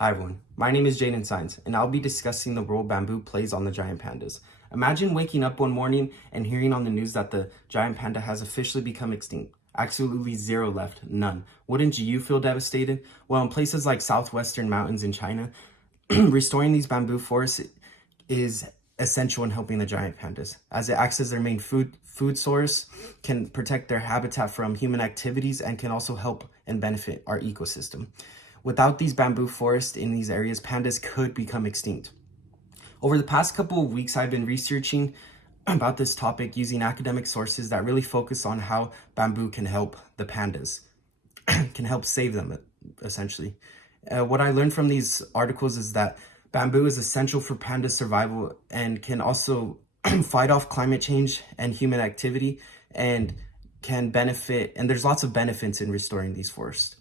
Hi everyone, my name is Jaden Sines, and I'll be discussing the role bamboo plays on the giant pandas. Imagine waking up one morning and hearing on the news that the giant panda has officially become extinct. Absolutely zero left, none. Wouldn't you feel devastated? Well, in places like southwestern mountains in China, restoring these bamboo forests is essential in helping the giant pandas, as it acts as their main food source, can protect their habitat from human activities, and can also help and benefit our ecosystem. Without these bamboo forests in these areas, pandas could become extinct. Over the past couple of weeks, I've been researching about this topic using academic sources that really focus on how bamboo can help the pandas, can help save them, essentially. What I learned from these articles is that bamboo is essential for panda survival and can also fight off climate change and human activity, and can benefit, and there's lots of benefits in restoring these forests.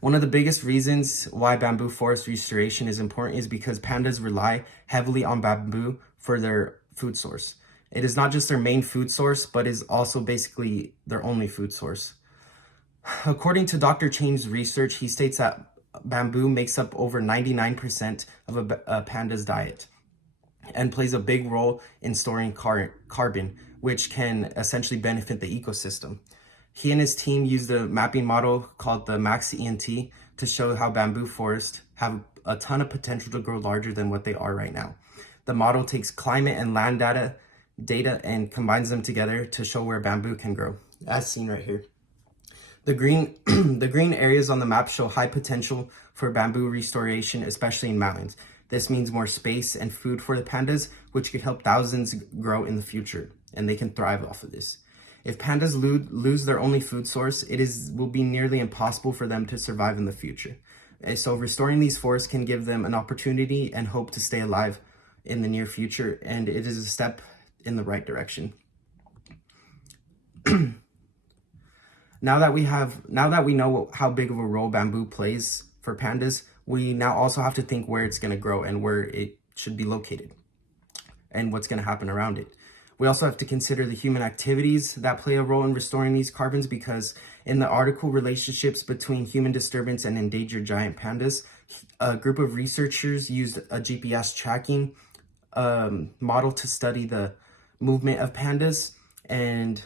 One of the biggest reasons why bamboo forest restoration is important is because pandas rely heavily on bamboo for their food source. It is not just their main food source, but is also basically their only food source. According to Dr. Chang's research, he states that bamboo makes up over 99% of a panda's diet and plays a big role in storing carbon, which can essentially benefit the ecosystem. He and his team used a mapping model called the Max-ENT to show how bamboo forests have a ton of potential to grow larger than what they are right now. The model takes climate and land data and combines them together to show where bamboo can grow, as seen right here. The green, the green areas on the map show high potential for bamboo restoration, especially in mountains. This means more space and food for the pandas, which could help thousands grow in the future, and they can thrive off of this. If pandas lose their only food source, will be nearly impossible for them to survive in the future. So restoring these forests can give them an opportunity and hope to stay alive in the near future, and it is a step in the right direction. Now that we know how big of a role bamboo plays for pandas, we now also have to think where it's going to grow and where it should be located and what's going to happen around it. We also have to consider the human activities that play a role in restoring these carbons, because in the article Relationships Between Human Disturbance and Endangered Giant Pandas, a group of researchers used a GPS tracking model to study the movement of pandas. And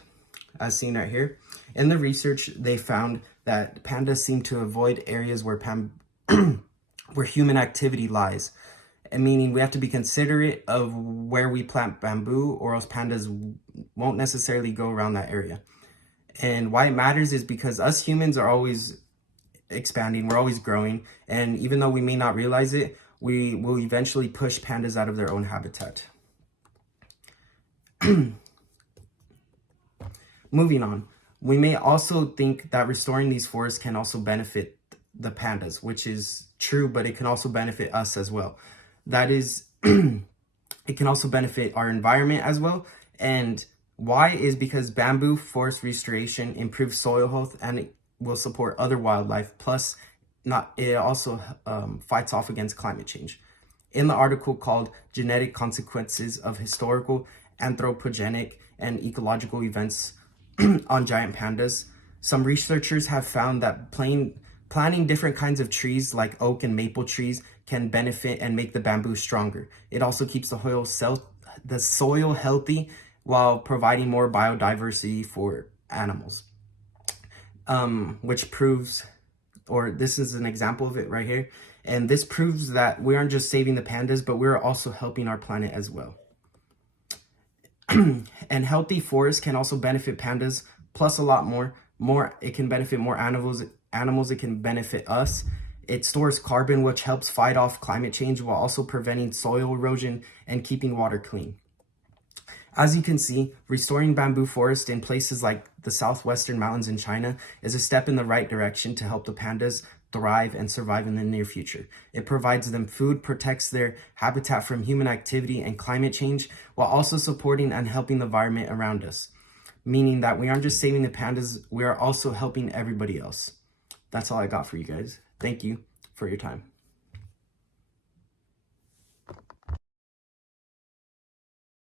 as seen right here, in the research, they found that pandas seem to avoid areas where where human activity lies. Meaning we have to be considerate of where we plant bamboo, or else pandas won't necessarily go around that area. And why it matters is because us humans are always expanding, we're always growing, and even though we may not realize it, we will eventually push pandas out of their own habitat. Moving on, we may also think that restoring these forests can also benefit the pandas, which is true, but it can also benefit us as well. That is, it can also benefit our environment as well. And why is because bamboo forest restoration improves soil health, and it will support other wildlife. Plus, it also fights off against climate change. In the article called Genetic Consequences of Historical, Anthropogenic, and Ecological Events on Giant Pandas, some researchers have found that planting different kinds of trees like oak and maple trees can benefit and make the bamboo stronger. It also keeps the soil healthy while providing more biodiversity for animals. Which proves, or this is an example of it right here, and this proves that we aren't just saving the pandas, but we're also helping our planet as well. And healthy forests can also benefit pandas, plus a lot more. It can benefit more animals, it can benefit us. It stores carbon, which helps fight off climate change while also preventing soil erosion and keeping water clean. As you can see, restoring bamboo forest in places like the southwestern mountains in China is a step in the right direction to help the pandas thrive and survive in the near future. It provides them food, protects their habitat from human activity and climate change, while also supporting and helping the environment around us. Meaning that we aren't just saving the pandas, we are also helping everybody else. That's all I got for you guys. Thank you for your time.